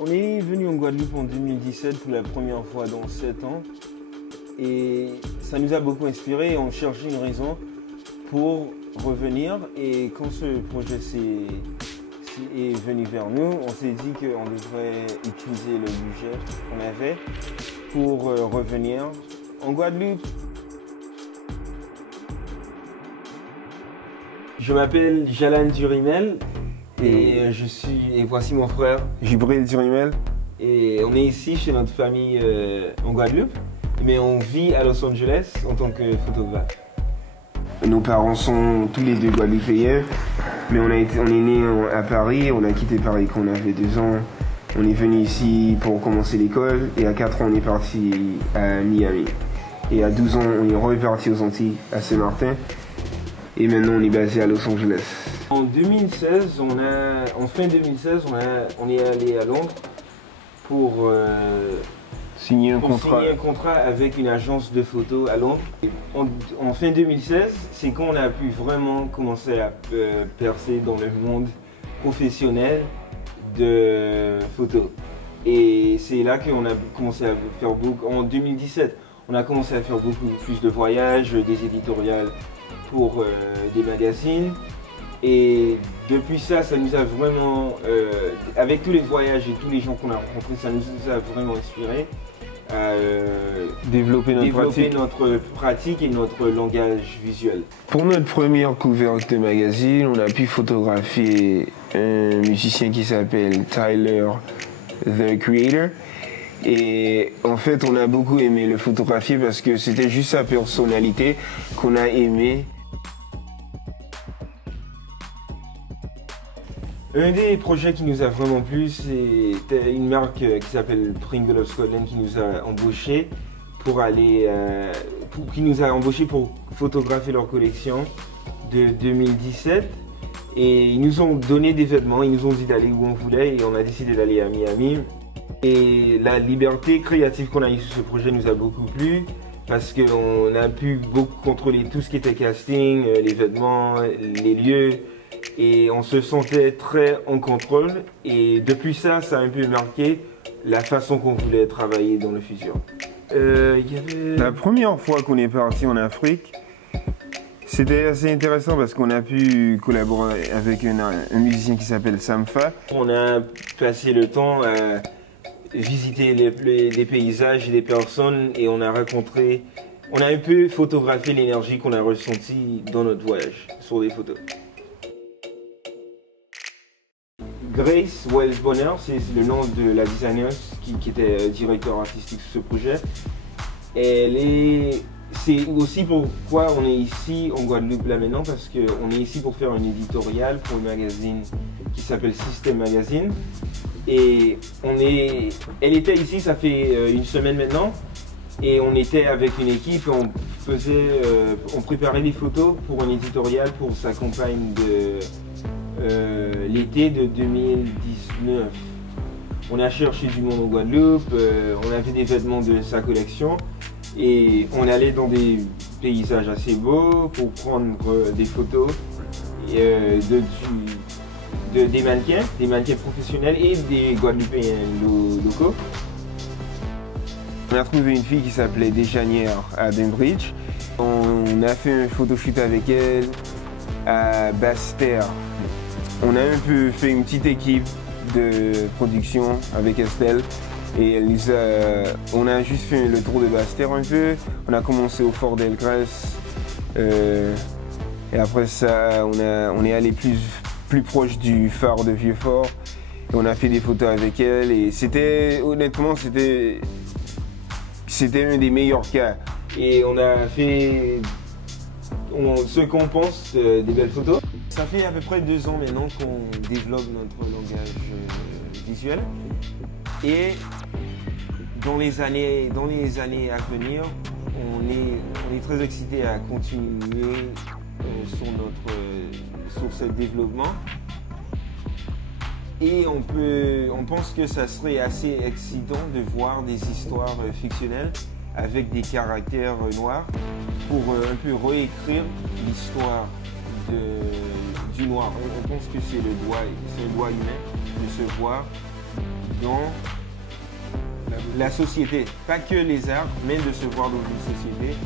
On est venu en Guadeloupe en 2017 pour la première fois dans 7 ans et ça nous a beaucoup inspiré. On cherchait une raison pour revenir et quand ce projet est venu vers nous, on s'est dit qu'on devrait utiliser le budget qu'on avait pour revenir en Guadeloupe. Je m'appelle Jalan Durimel et voici mon frère Jibril Durimel. Et on est ici chez notre famille en Guadeloupe, mais on vit à Los Angeles en tant que photographe. Nos parents sont tous les deux guadeloupéens, mais on est né à Paris, on a quitté Paris quand on avait 2 ans. On est venu ici pour commencer l'école et à 4 ans on est parti à Miami. Et à 12 ans on est reparti aux Antilles, à Saint-Martin. Et maintenant on est basé à Los Angeles. En 2016, en fin 2016, on est allé à Londres pour signer un contrat avec une agence de photos à Londres. En fin 2016, c'est quand on a pu vraiment commencer à percer dans le monde professionnel de photos. Et c'est là qu'on a commencé à faire beaucoup. En 2017, on a commencé à faire beaucoup plus de voyages, des éditoriales pour des magazines. Et depuis ça nous a vraiment, avec tous les voyages et tous les gens qu'on a rencontrés, ça nous a vraiment inspiré à développer notre pratique et notre langage visuel. Pour notre première couverture de magazine, on a pu photographier un musicien qui s'appelle Tyler, the Creator. Et en fait, on a beaucoup aimé le photographier parce que c'était juste sa personnalité qu'on a aimé. Un des projets qui nous a vraiment plu, c'était une marque qui s'appelle Pringle of Scotland qui nous a embauchés pour photographier leur collection de 2017. Et ils nous ont donné des vêtements, ils nous ont dit d'aller où on voulait et on a décidé d'aller à Miami. Et la liberté créative qu'on a eue sur ce projet nous a beaucoup plu parce qu'on a pu beaucoup contrôler tout ce qui était casting, les vêtements, les lieux. Et on se sentait très en contrôle et depuis ça a un peu marqué la façon qu'on voulait travailler dans le futur. La première fois qu'on est parti en Afrique, c'était assez intéressant parce qu'on a pu collaborer avec un musicien qui s'appelle Samfa. On a passé le temps à visiter les paysages et les personnes et on a un peu photographié l'énergie qu'on a ressentie dans notre voyage sur des photos. Grace Wells Bonner, c'est le nom de la designer qui était directeur artistique sur ce projet. C'est aussi pourquoi on est ici en Guadeloupe là maintenant, parce qu'on est ici pour faire un éditorial pour un magazine qui s'appelle System Magazine. Et elle était ici, ça fait 1 semaine maintenant, et on était avec une équipe, on préparait des photos pour un éditorial pour sa campagne de l'été de 2019. On a cherché du monde en Guadeloupe, on avait des vêtements de sa collection et on allait dans des paysages assez beaux pour prendre des photos des mannequins professionnels et des Guadeloupéens locaux. On a trouvé une fille qui s'appelait Déjanière à Dunbridge. On a fait un photoshoot avec elle à Basse-Terre. On a un peu fait une petite équipe de production avec Estelle et on a juste fait le tour de Basse-Terre un peu. On a commencé au Fort d'Elgrès et après ça on est allé plus proche du phare de Vieux-Fort et on a fait des photos avec elle et honnêtement c'était un des meilleurs cas et on a fait ce qu'on pense des belles photos. Ça fait à peu près 2 ans maintenant qu'on développe notre langage visuel et dans les années à venir, on est très excité à continuer sur ce développement et on pense que ça serait assez excitant de voir des histoires fictionnelles avec des caractères noirs pour un peu réécrire l'histoire du noir. On pense que c'est un doigt humain de se voir dans la société. Pas que les arts, mais de se voir dans une société.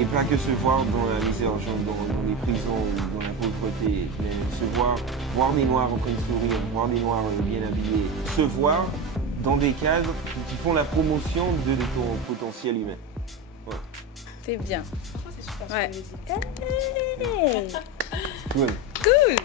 Et pas que se voir dans la misère, genre dans les prisons ou dans la pauvreté, mais se voir des Noirs en train de sourire, voir des Noirs bien habillés, se voir dans des cadres qui font la promotion de ton potentiel humain. Ouais. C'est bien. C'est super. Ouais. Ce que vous dites. Hey. Cool. Cool.